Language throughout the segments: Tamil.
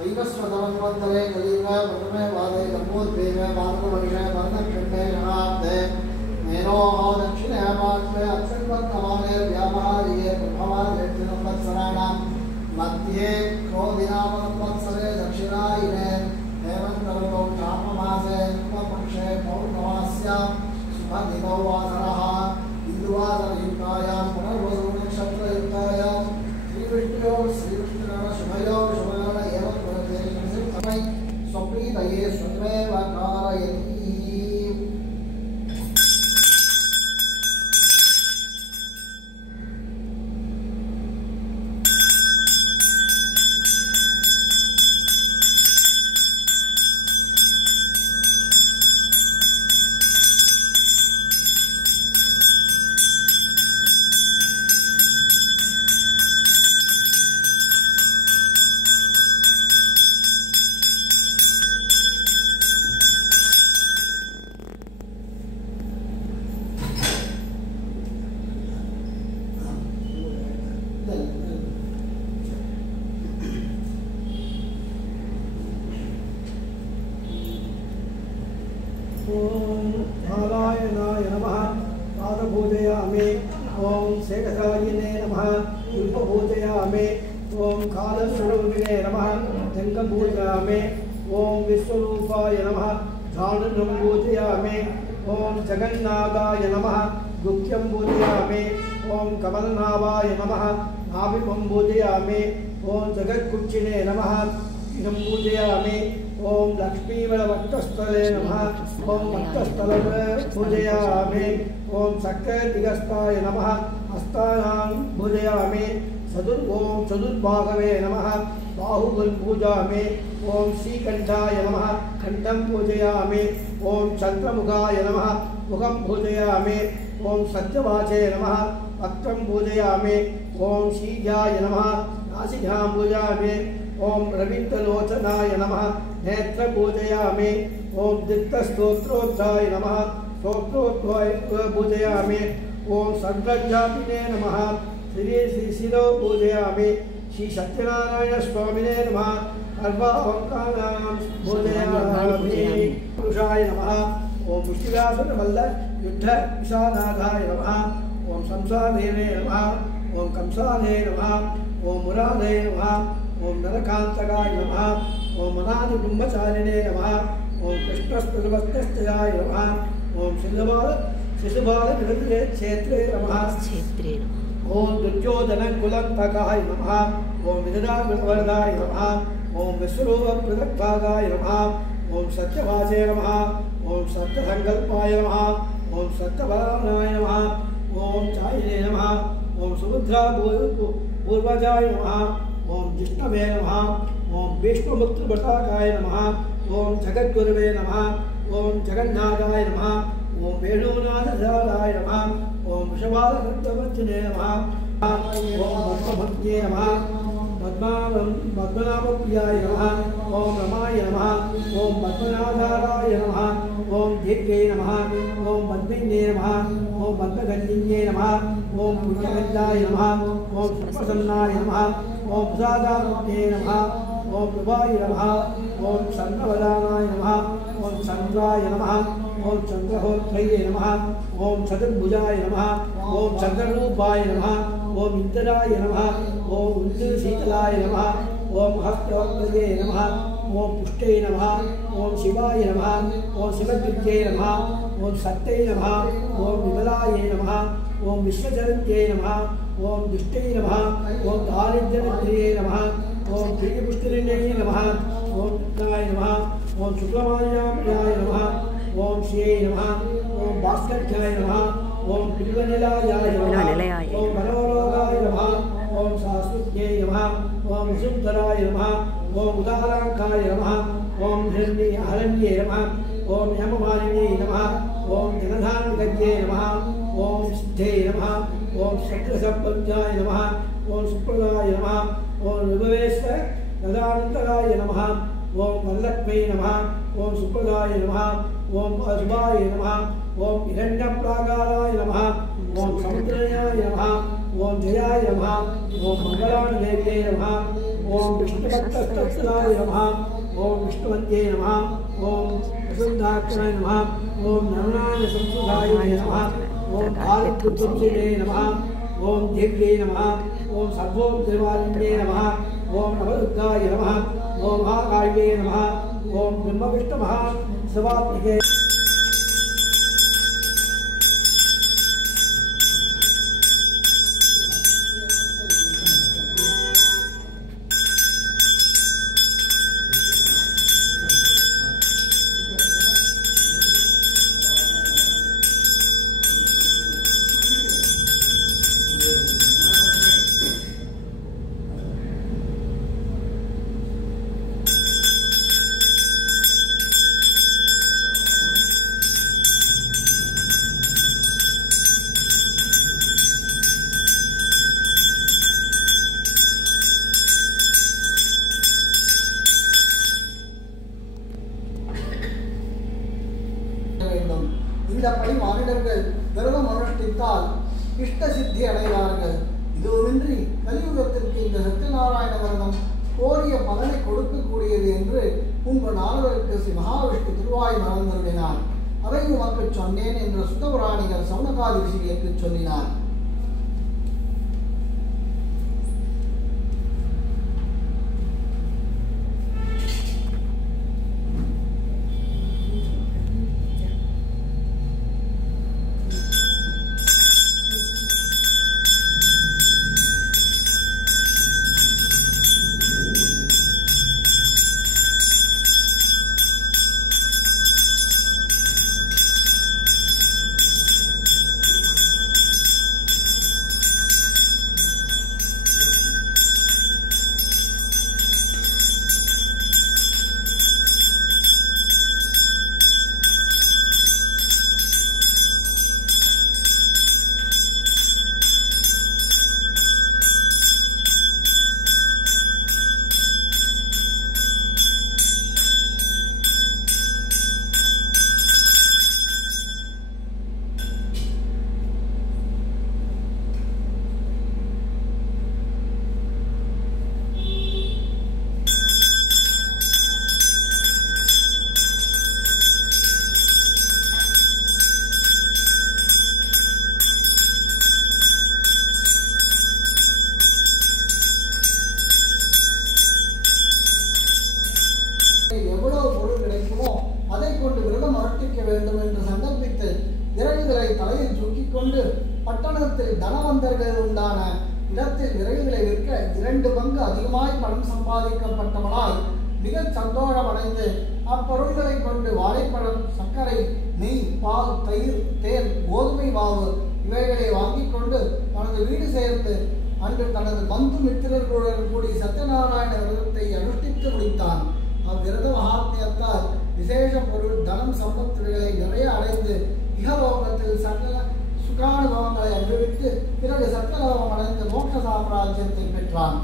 वैवस्वतमन्वन्तरे कलियुगे प्रथमे वादे नमोद्वेगे वादवर्षे वर्णखण्डे जनार्दे मेनोः दक्षिणे पार्श्वे अक्षन्वर्तमाने व्यापारिये प्रभवादित्यसंवत्सराणां मध्ये क्रोधिनामसंवत्सरे दक्षिणायने हेमन्तऋतौ श्रावणमासे शुक्लपक्षे पौर्णमास्यां शुभदिनौ वासरः इन्दुवासरयुक्तायां पुनर्वसुनक्षत्रयुक्तायां श्रीविष्णुयो श्रीविष्णुनः शुभयो एवं स्वप्रीतये स्वमेव कारयति नारायणाय नमः पादपूजयामि ओम शेखरायिने नमः पुष्पपूजयामि ओम कालस्वरूपिणे नमः जङ्गपूजयामि ओम विश्वरूपाय नमः झाडुनं पूजयामि ओम जगन्नाथाय नमः गुह्यं पूजयामि ओम कमलनाभाय नमः नाभिकं पूजयामि ओम जगत्कुक्षिणे नमः इदं पूजयामि ओम लक्ष्मीवरवक्षस्थले नमः ओम वक्षस्थले पूजयामि ओम सक्कदिगस्ताय नमः हस्तानां पूजयामि ओम चतुर्बाहवे नमः बाहुबलं पूजयामि ओम श्रीकण्ठाय नमः कण्ठं पूजयामि ओम चन्द्रमुखाय नमः मुखं पूजयामि ओम सत्यवाचे नमः वक्त्रं पूजयामि ओम श्रीजाय नमः नासिकां पूजयामि ओम रविन्द्रलोचनाय नमः नेत्र पूजयामि ओम दिक्तस्तोत्रोत्थाय नमः स्तोत्रोत्थाय पूजयामि ओम सर्वज्ञापिने नमः श्री शिरो पूजयामि श्री सत्यनारायण स्वामिने नमः सर्वावकानां पूजयामि पुरुषाय नमः ओम मुष्टिकासुरमल्ल युद्ध विशानाथाय नमः ओम संसादेवे नमः ओम कंसाले नमः ओम मुरादे नमः ओम नरकांतकाय नमः ओम अनादि ब्रह्मचारिणे नमः ओम कृष्णस्पृहस्पत्याय नमः ओम शिशुबाल विरंद्रे क्षेत्रे नमः ओम दुर्योधन कुलंतकाय नमः ओम विददावरदाय नमः ओम विश्वरूप पृथक्भागाय नमः ओम सत्यवाचे नमः ओम सत्यसंकल्पाय नमः ओम सत्यबलानाय नमः ओम चायिने नमः ओम सुभद्रा पूर्वजाय नमः ओम जिष्णवे नमः ओम विष्णुमुक्तभटाकाय नमः ओम जगद्गुरवे नमः ओम जगन्नाथाय नमः ओम वेणुनाथाय नमः ओम वृषभालसप्तवर्तिने नमः ओम पद्मभक्त्ये नमः पद्मनाभप्रियाय नमः ओम रमाय नमः ओम पद्मनाधाराय नमः ओम दीर्घे नमः ओम पद्मिन्ये नमः ओम पद्मगन्धिन्ये नमः ओम पुण्यगन्धाय नमः ओम सुप्रसन्नाय नमः ओम प्रसादाय नमः ओम प्रभाय नमः ओम चन्द्रवदानाय नमः ओम चन्द्राय नमः ओम चन्द्रहोत्रये नमः ओम चतुर्भुजाय नमः ओम चन्द्ररूपाय नमः ओम इंद्राय नमः ओम इंद्रशीतलाय नमः ओम हस्तवक्त्रये नमः ओम पुष्टे नमः ओम शिवाय नमः ओम शिवद्वित्ये नमः ओम सत्ये नमः ओम विमलाय नमः ओम विश्वचरन्त्ये नमः ओम दुष्टे नमः ओम दारिद्र्यनित्ये नमः ओम प्रियपुष्टिरिण्ये नमः ओम कृष्णाय नमः ओम शुक्लमाल्याय नमः ओम श्रिये नमः ओम भास्कर्याय नमः ओम पितृवनिलाय नमः ओम मनोरोगाय नमः ओम शास्त्रज्ञे नमः ओम सुन्दराय नमः ओम उदालंकाय नमः ओम हरण्ये नमः ओम यममालिन्ये नमः ओम जगधान्विकज्ञे नमः ओम सिद्धे नमः ओम शत्रसंपन्नाय नमः ओम सुप्रदाय नमः ओम विभवेश्वर गदानंतराय नमः ओम वल्लक्ष्मे नमः ओम सुप्रदाय नमः ओम अशुभाय नमः ओम हिरण्यप्राकाराय नमः ओम समुद्रयाय नमः ओम जयाय नमः ओम मंगलादेव्ये नमः ओम विष्णुभक्तस्तुताय नमः ओम विष्णुवन्द्ये नमः ओम वसुन्धाक्षराय नमः ओम नरनाय संसुधाय नमः ओम आदित्युत्सवे नमः ओम देव्ये नमः ओम सर्वोम देवालये नमः ओम नवदुर्गाय नमः ओम महाकाल्ये नमः ओम ब्रह्मविष्णुमहा सवात्मिके இந்தபடி மானிடர்கள் விரதம் அனுஷ்டித்தால் இஷ்ட சித்தி அடைவார்கள். இதுவுமின்றி கலியுகத்திற்கு இந்த சத்யநாராயண விரதம் கோரிய பலனை கொடுக்கக்கூடியது என்று முன்பு நால்வருக்கு ஸ்ரீ மகாவிஷ்ணு திருவாய் மறந்தருளினார். அதை உமக்கு சொன்னேன் என்று சுதபுராணிகர் சௌனகாதி ரிஷிகளுக்கு சொல்லினார். எவ்வளவு பொருள் கிடைக்குமோ அதை கொண்டு விரதம் அனுஷ்டிக்க வேண்டும் என்று சங்கல்பித்து விறகுகளை தலையில் தூக்கிக் கொண்டு பட்டணத்தில் தனவந்தர்கள் உண்டான இடத்தில் விறகுகளை விற்க 2 பங்கு அதிகமாய் பணம் சம்பாதிக்கப்பட்டவனாய் மிக சந்தோஷமடைந்து அப்பொருள்களை கொண்டு வாழைப்பழம், சர்க்கரை, நெய், பால், தயிர், தேன், கோதுமை மாவு இவைகளை வாங்கிக் கொண்டு தனது வீடு சேர்ந்து அன்று தனது பந்து மித்திரர்களுடன் கூடி சத்யநாராயண விரதத்தை அனுஷ்டித்து முடித்தான். அவ்விரத மகாத்மியத்தால் விசேஷ பொருள், தனம், சம்பத்துகளை நிறைய அடைந்து இகலோகத்தில் சகல சுகானுபவங்களை அனுபவித்து பிறகு சக்கலோகம் அடைந்து மோட்ச சாம்ராஜ்யத்தை பெற்றான்.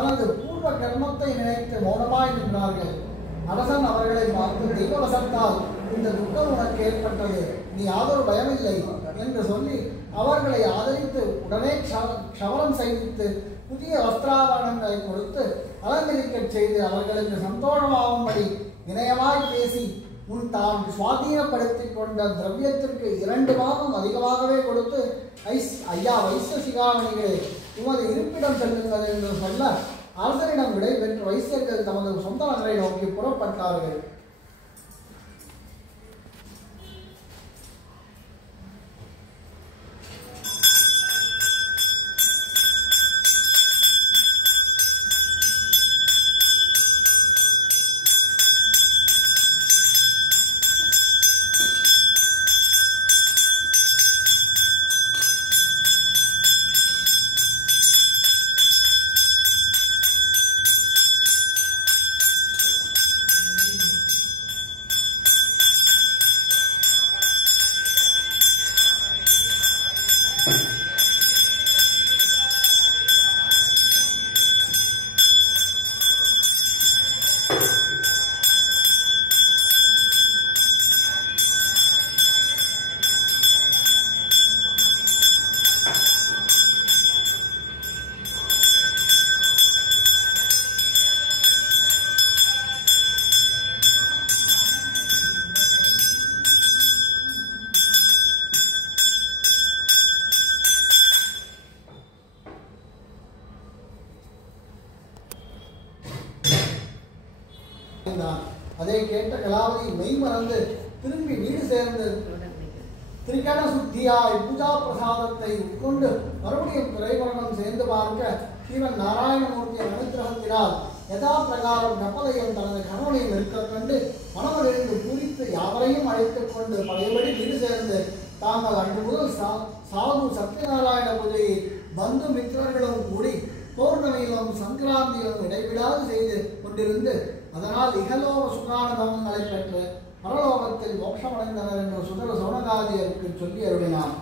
தனது பூர்வ கர்மத்தை நினைத்து மௌனமாய் நின்றார்கள். அரசன் அவர்களை பார்த்து, தெய்வவசத்தால் இந்த துக்கம் உனக்கு ஏற்பட்டது, நீ யாதொரு பயமில்லை என்று சொல்லி அவர்களை ஆதரித்து உடனே க்ஷவரம் செய்வித்து புதிய வஸ்திராபரணங்களை கொடுத்து அலங்கரிக்கச் செய்து அவர்களுக்கு சந்தோஷமாகும்படி இணையமாய் பேசி, உன் தான் சுவாதீனப்படுத்திக் கொண்ட திரவியத்திற்கு 2 பாகம் அதிகமாகவே கொடுத்து, ஐயா வைசிய சிகாமணிகளே, உமது இருப்பிடம் செல்லுங்கள் என்று சொல்ல அரசனிடம் விடை பெற்று வைசியர்கள் தமது சொந்த நகரை நோக்கி புறப்பட்டார்கள். அதை கேட்ட கலாவதி மெய் மறந்து திரும்பி வீடு சேர்ந்து திரிகண சுத்தியாய் பூஜா பிரசாதத்தை உட்கொண்டு மறுபடியும் துறைவரணம் சேர்ந்து பார்க்க ஸ்ரீமன் நாராயணமூர்த்தியின் அனுகிரகத்தினால் யதா பிரகாரம் கப்பலையும் தனது கணவனையும் இருக்க கண்டு மனமகிழ்ந்து பூரித்து யாவரையும் அழைத்துக் கொண்டு பழையபடி வீடு சேர்ந்து தாங்கள் அன்று முதல் சாது சத்யநாராயண பூஜையை பந்து மித்திரர்களும் கூடி பௌர்ணமியிலும் சங்கராந்தியிலும் இடைவிடாது செய்து கொண்டிருந்து அதனால் இகலோக சுகானுபவங்களை பெற்று பரலோகத்தில் மோட்சமடைந்தனர் என்று சுதர சோனகாதியருக்கு சொல்லி அருளினார்.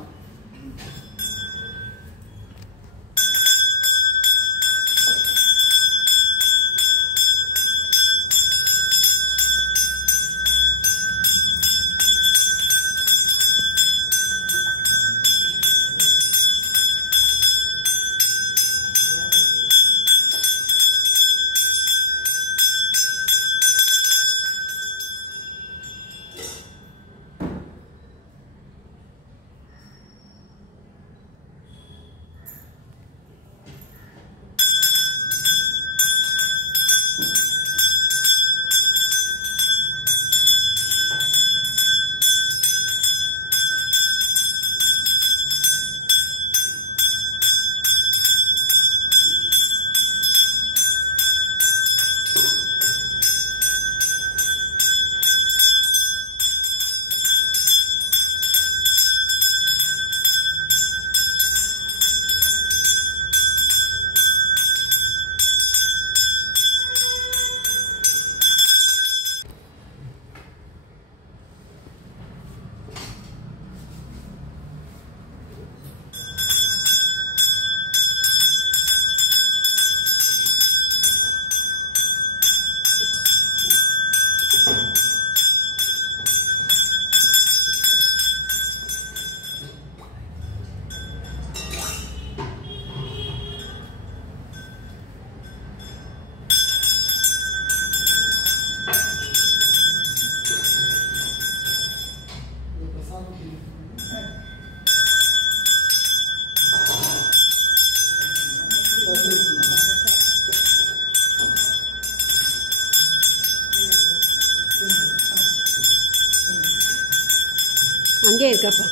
அங்கே இருக்கப்பா,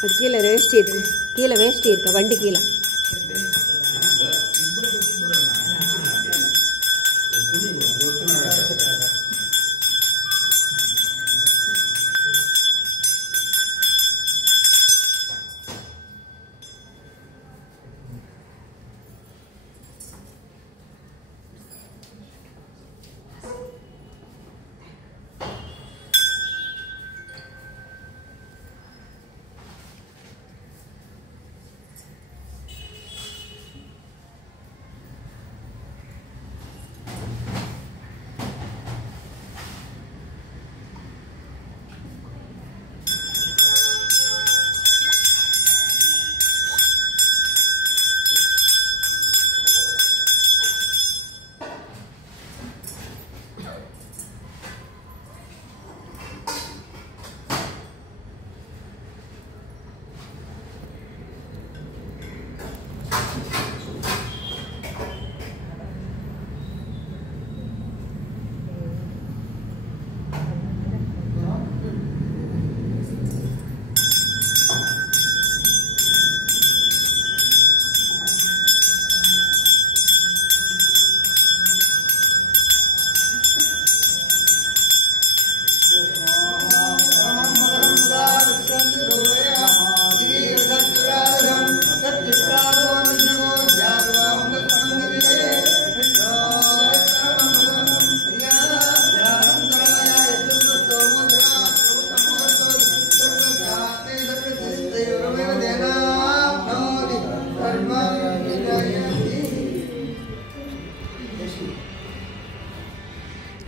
அது கீழே வேஷ்டி இருக்கு, கீழே வேஷ்டி இருக்கா வண்டி கீழே.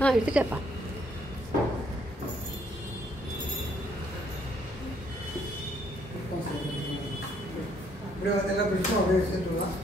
எடுத்துட்டப்பா. இப்படி வந்து எல்லாம் பிடிச்சோம் அப்படியே சேர்த்துக்கலாம்.